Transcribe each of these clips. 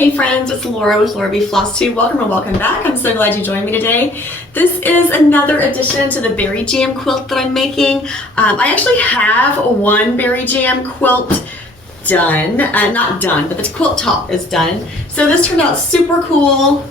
Hey friends, it's Laura with Laura B Floss Tube. Welcome and welcome back. I'm so glad you joined me today. This is another addition to the berry jam quilt that I'm making. I actually have one berry jam quilt done, not done, but the quilt top is done. So this turned out super cool.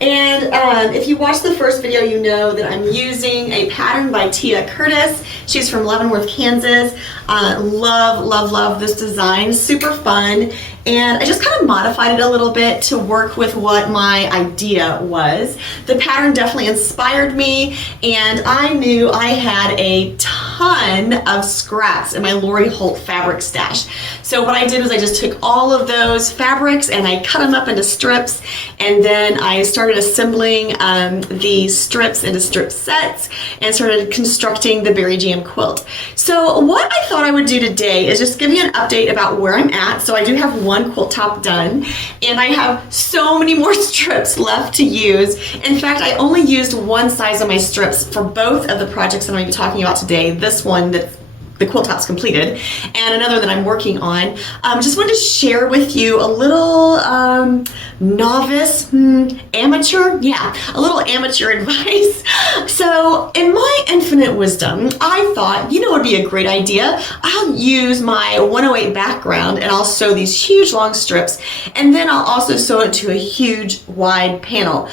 And if you watched the first video, you know that I'm using a pattern by Tia Curtis. She's from Leavenworth, Kansas. Love this design, super fun. And I just kind of modified it a little bit to work with what my idea was. The pattern definitely inspired me, and I knew I had a ton of scraps in my Lori Holt fabric stash. So what I did was I just took all of those fabrics and I cut them up into strips, and then I started assembling the strips into strip sets and started constructing the berry jam quilt. So what I thought I would do today is just give you an update about where I'm at. So I do have one quilt top done, and I have so many more strips left to use. In fact, I only used one size of my strips for both of the projects that I'm going to be talking about today. This one that the quilt top's completed, and another that I'm working on. Just wanted to share with you a little novice, amateur, a little amateur advice. So in my infinite wisdom, I thought, you know, it would be a great idea. I'll use my 108 background and I'll sew these huge long strips, and then I'll also sew it to a huge wide panel.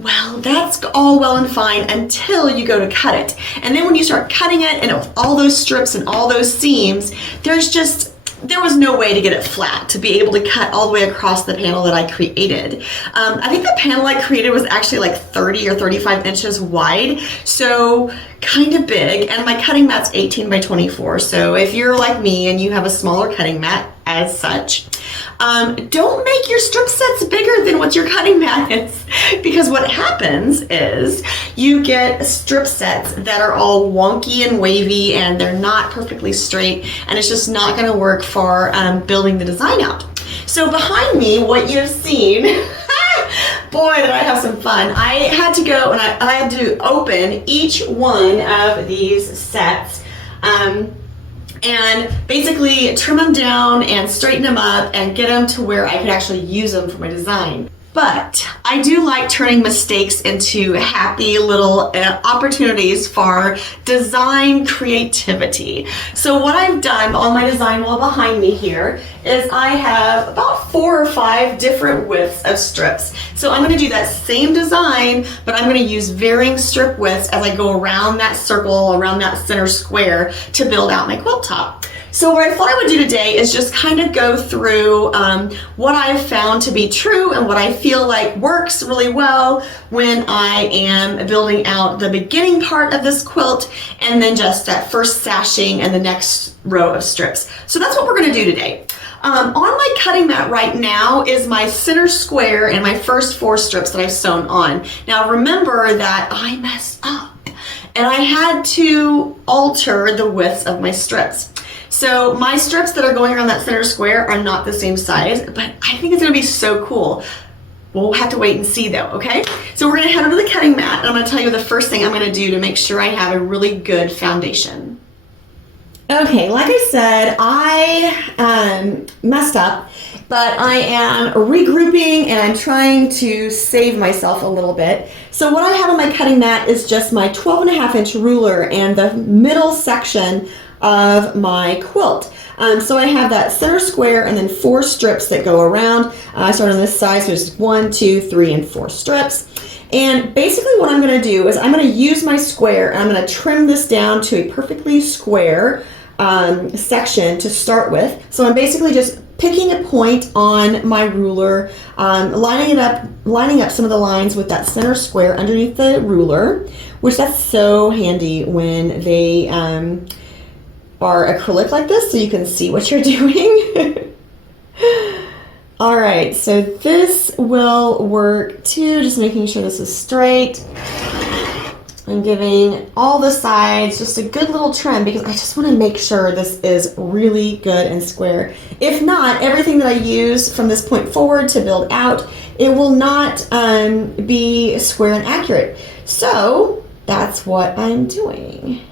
Well, that's all well and fine until you go to cut it. And then when you start cutting it, and with all those strips and all those seams, there was no way to get it flat, to be able to cut all the way across the panel that I created. I think the panel I created was actually like 30 or 35 inches wide, so kind of big, and my cutting mat's 18 by 24. So if you're like me and you have a smaller cutting mat as such, don't make your strip sets bigger than what your cutting mat is, because what happens is you get strip sets that are all wonky and wavy and they're not perfectly straight, and it's just not going to work for building the design out. So behind me, what you've seen, boy, did I have some fun. I had to go and I had to open each one of these sets and basically trim them down and straighten them up and get them to where I could actually use them for my design. But I do like turning mistakes into happy little opportunities for design creativity. So what I've done on my design wall behind me here is I have about 4 or 5 different widths of strips. So I'm going to do that same design, but I'm going to use varying strip widths as I go around that circle, around that center square to build out my quilt top. So what I thought I would do today is just kind of go through what I've found to be true and what I feel like works really well when I am building out the beginning part of this quilt, and then just that first sashing and the next row of strips. So that's what we're going to do today. On my cutting mat right now is my center square and my first 4 strips that I've sewn on. Now remember that I messed up and I had to alter the widths of my strips. So my strips that are going around that center square are not the same size, but I think it's going to be so cool. We'll have to wait and see though, okay? So we're going to head over to the cutting mat, and I'm going to tell you the first thing I'm going to do to make sure I have a really good foundation. Okay, like I said, I messed up, but I am regrouping and I'm trying to save myself a little bit. So what I have on my cutting mat is just my 12.5-inch ruler and the middle section of my quilt. So I have that center square and then 4 strips that go around. I start on this side, so there's 1, 2, 3, and 4 strips. And basically what I'm going to do is I'm going to use my square and I'm going to trim this down to a perfectly square section to start with. So I'm basically just picking a point on my ruler, lining up some of the lines with that center square underneath the ruler, which that's so handy when they are acrylic like this, so you can see what you're doing. All right, so this will work too, just making sure this is straight. I'm giving all the sides just a good little trim because I just want to make sure this is really good and square. If not, everything that I use from this point forward to build out, it will not be square and accurate. So that's what I'm doing.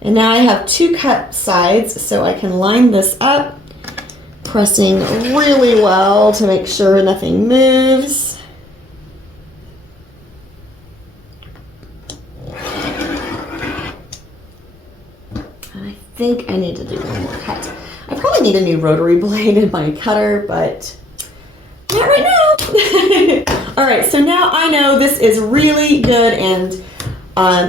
And now I have 2 cut sides, so I can line this up Pressing really well to make sure nothing moves. I think I need to do one more cut. I probably need a new rotary blade in my cutter, but not right now. All right, so now I know this is really good and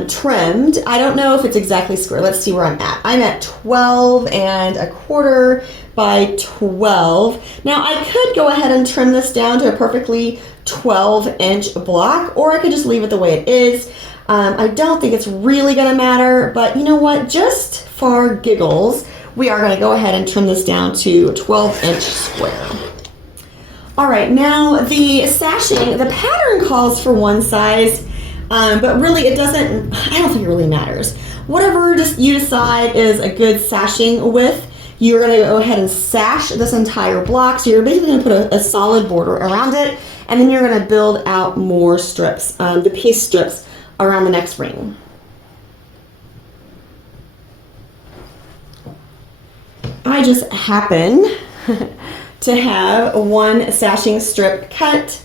trimmed. I don't know if it's exactly square. Let's see where I'm at. I'm at 12¼ by 12. Now I could go ahead and trim this down to a perfectly 12-inch block, or I could just leave it the way it is. I don't think it's really gonna matter, but you know what? Just for giggles, we are gonna go ahead and trim this down to 12-inch square. All right, now the sashing, the pattern calls for one size, but really it doesn't, I don't think it really matters. Whatever you decide is a good sashing width, you're gonna go ahead and sash this entire block. So you're basically gonna put a solid border around it, and then you're gonna build out more strips, the piece strips around the next ring. I just happen to have one sashing strip cut.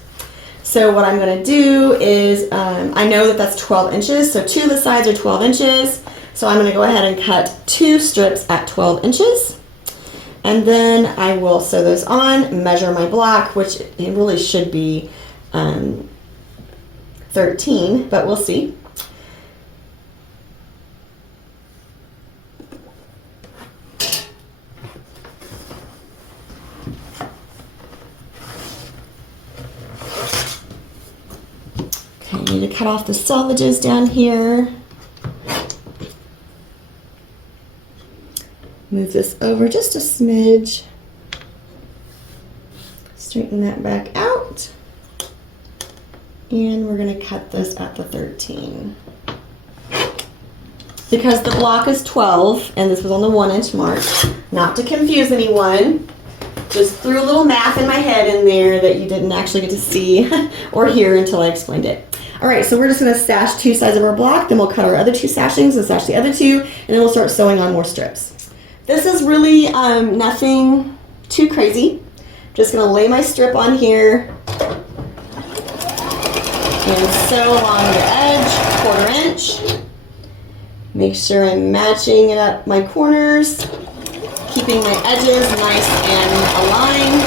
So what I'm gonna do is, I know that that's 12 inches, so two of the sides are 12 inches. So I'm gonna go ahead and cut 2 strips at 12 inches. And then I will sew those on, measure my block, which it really should be 13, but we'll see. Okay, I need to cut off the selvages down here. Move this over just a smidge. Straighten that back out. And we're gonna cut this at the 13. Because the block is 12, and this was on the 1-inch mark, not to confuse anyone, just threw a little math in my head in there that you didn't actually get to see or hear until I explained it. All right, so we're just gonna sash 2 sides of our block, then we'll cut our other 2 sashings and sash the other 2, and then we'll start sewing on more strips. This is really nothing too crazy. Just gonna lay my strip on here and sew along the edge, 1/4 inch. Make sure I'm matching it up my corners, keeping my edges nice and aligned.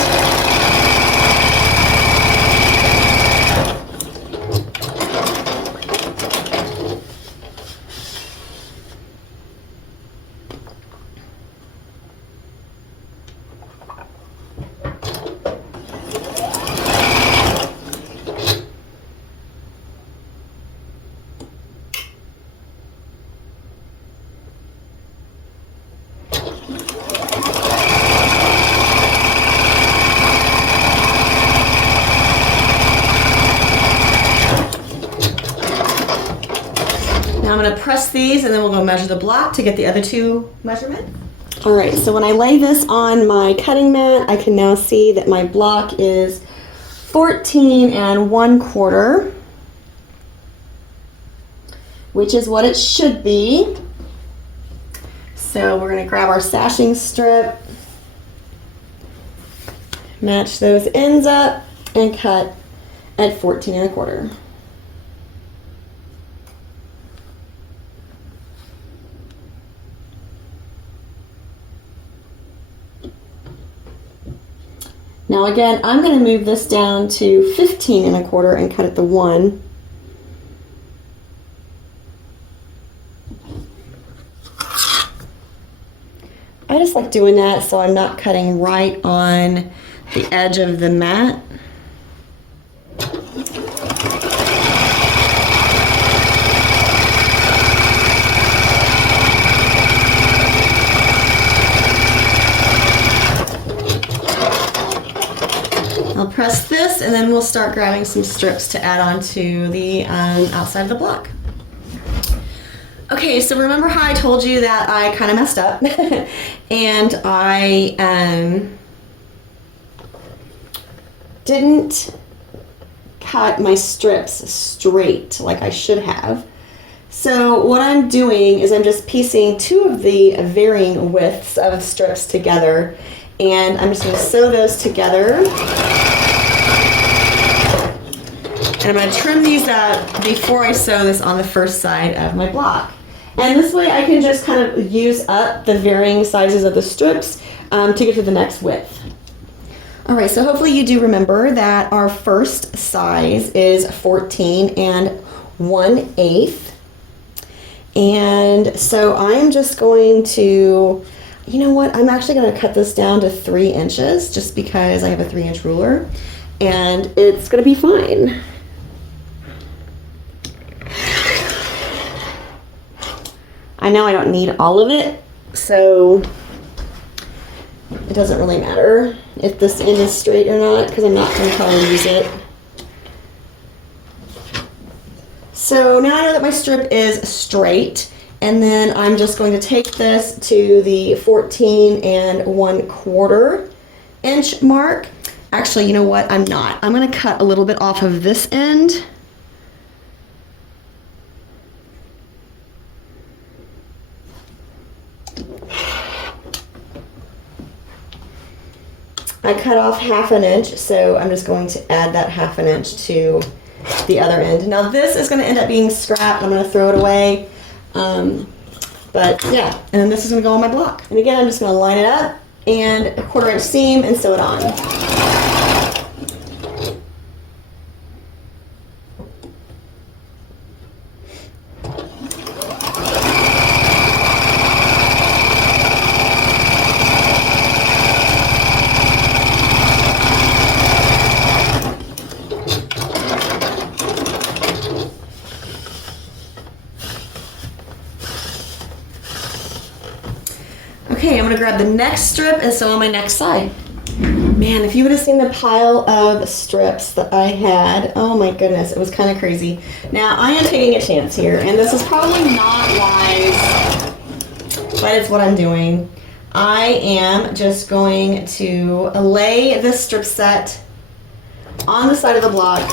Now I'm going to press these and then we'll go measure the block to get the other 2 measurements. All right, so when I lay this on my cutting mat, I can now see that my block is 14¼ which is what it should be. So we're going to grab our sashing strip, match those ends up, and cut at 14¼ Now again, I'm going to move this down to 15¼ and cut at the 1. I just like doing that so I'm not cutting right on the edge of the mat. I'll press this and then we'll start grabbing some strips to add on to the outside of the block. Okay, so remember how I told you that I kind of messed up and I didn't cut my strips straight like I should have. So what I'm doing is I'm just piecing 2 of the varying widths of strips together, And I'm just going to sew those together. And I'm going to trim these up before I sew this on the first side of my block. And this way I can just kind of use up the varying sizes of the strips to get to the next width. All right, so hopefully you do remember that our first size is 14 1/8. And so I'm just going to, you know what, I'm actually going to cut this down to 3 inches just because I have a 3-inch ruler, and it's going to be fine. I know I don't need all of it, so it doesn't really matter if this end is straight or not because I'm not going to probably use it. So now I know that my strip is straight, and then I'm just going to take this to the 14 1/4 inch mark. Actually, you know what? I'm not. I'm going to cut a little bit off of this end. I cut off 1/2 inch, so I'm just going to add that 1/2 inch to the other end. Now this is going to end up being scrap. I'm going to throw it away. But yeah, and then this is going to go on my block. And again, I'm just going to line it up and a 1/4 inch seam and sew it on. Okay, I'm gonna grab the next strip and sew on my next side. Man, if you would have seen the pile of strips that I had, oh my goodness, it was kind of crazy. Now, I am taking a chance here, and this is probably not wise, but it's what I'm doing. I am just going to lay this strip set on the side of the block.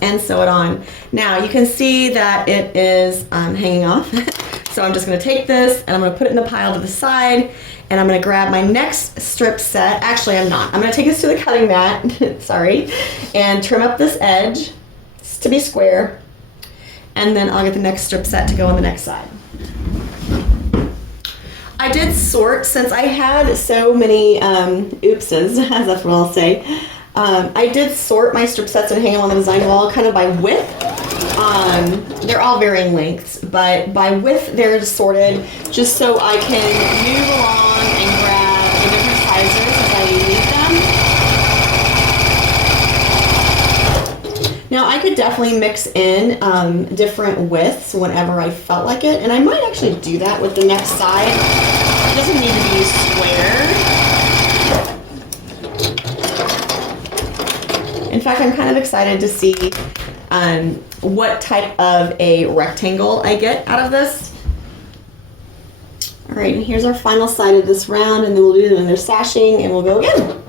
And sew it on. Now you can see that it is hanging off. So I'm just going to take this and I'm going to put it in the pile to the side, and I'm going to grab my next strip set. Actually, I'm not. I'm going to take this to the cutting mat, sorry, and trim up this edge to be square, and then I'll get the next strip set to go on the next side. I did sort, since I had so many oopses, as that's what I'll say. I did sort my strip sets and hang them on the design wall kind of by width. They're all varying lengths, but by width they're sorted just so I can move along and grab the different sizes as I need them. Now I could definitely mix in different widths whenever I felt like it, and I might actually do that with the next side. It doesn't need to be square. In fact, I'm kind of excited to see what type of a rectangle I get out of this. All right, and here's our final side of this round, and then we'll do another sashing and we'll go again.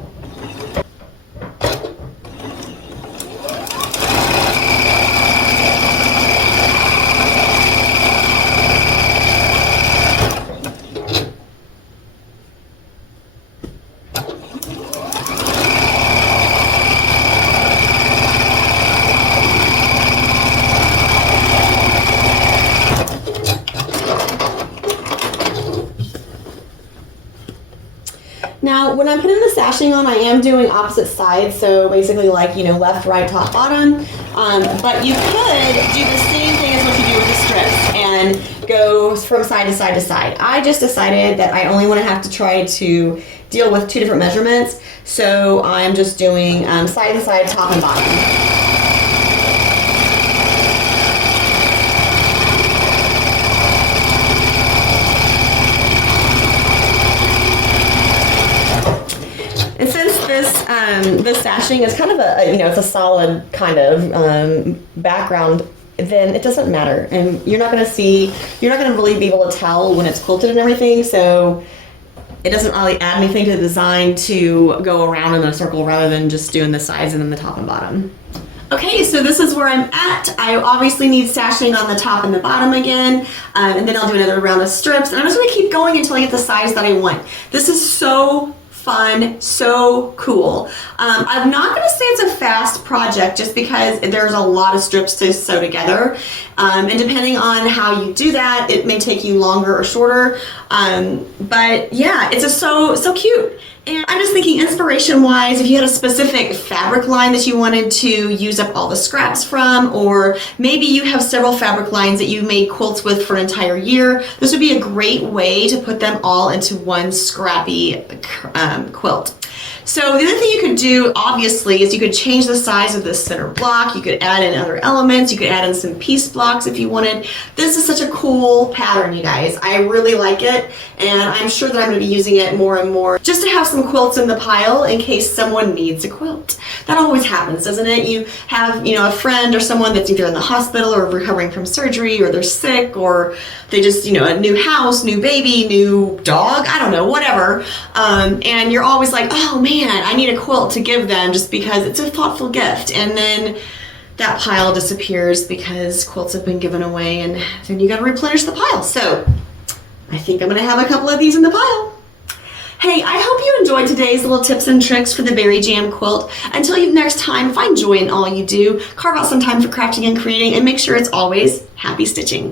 Now, when I'm putting the sashing on, I am doing opposite sides, so basically like, you know, left, right, top, bottom. But you could do the same thing as what you do with the strips and go from side to side to side. I just decided that I only want to have to try to deal with 2 different measurements, so I'm just doing side to side, top and bottom. And since this sashing is kind of a, you know, it's a solid kind of background, then it doesn't matter, and you're not going to really be able to tell when it's quilted and everything. So it doesn't really add anything to the design to go around in a circle rather than just doing the sides and then the top and bottom. Okay, so this is where I'm at. I obviously need stashing on the top and the bottom again, and then I'll do another round of strips, and I'm just gonna keep going until I get the size that I want. This is so fun, so cool. I'm not gonna say it's a fast project just because there's a lot of strips to sew together, and depending on how you do that, it may take you longer or shorter, but yeah, it's just so cute. And I'm just thinking inspiration-wise, if you had a specific fabric line that you wanted to use up all the scraps from, or maybe you have several fabric lines that you made quilts with for an entire year, this would be a great way to put them all into one scrappy quilt. So the other thing you could do, obviously, is you could change the size of this center block. You could add in other elements. You could add in some piece blocks if you wanted. This is such a cool pattern, you guys. I really like it, and I'm sure that I'm going to be using it more and more just to have some quilts in the pile in case someone needs a quilt. That always happens, doesn't it? You have, a friend or someone that's either in the hospital or recovering from surgery, or they're sick, or they just, a new house, new baby, new dog, I don't know, whatever. And you're always like, oh man, I need a quilt to give them just because it's a thoughtful gift. And then that pile disappears because quilts have been given away, and then you got to replenish the pile. So I think I'm going to have a couple of these in the pile. Hey, I hope you enjoyed today's little tips and tricks for the Berry Jam quilt. Until next time, find joy in all you do, carve out some time for crafting and creating, and make sure it's always happy stitching.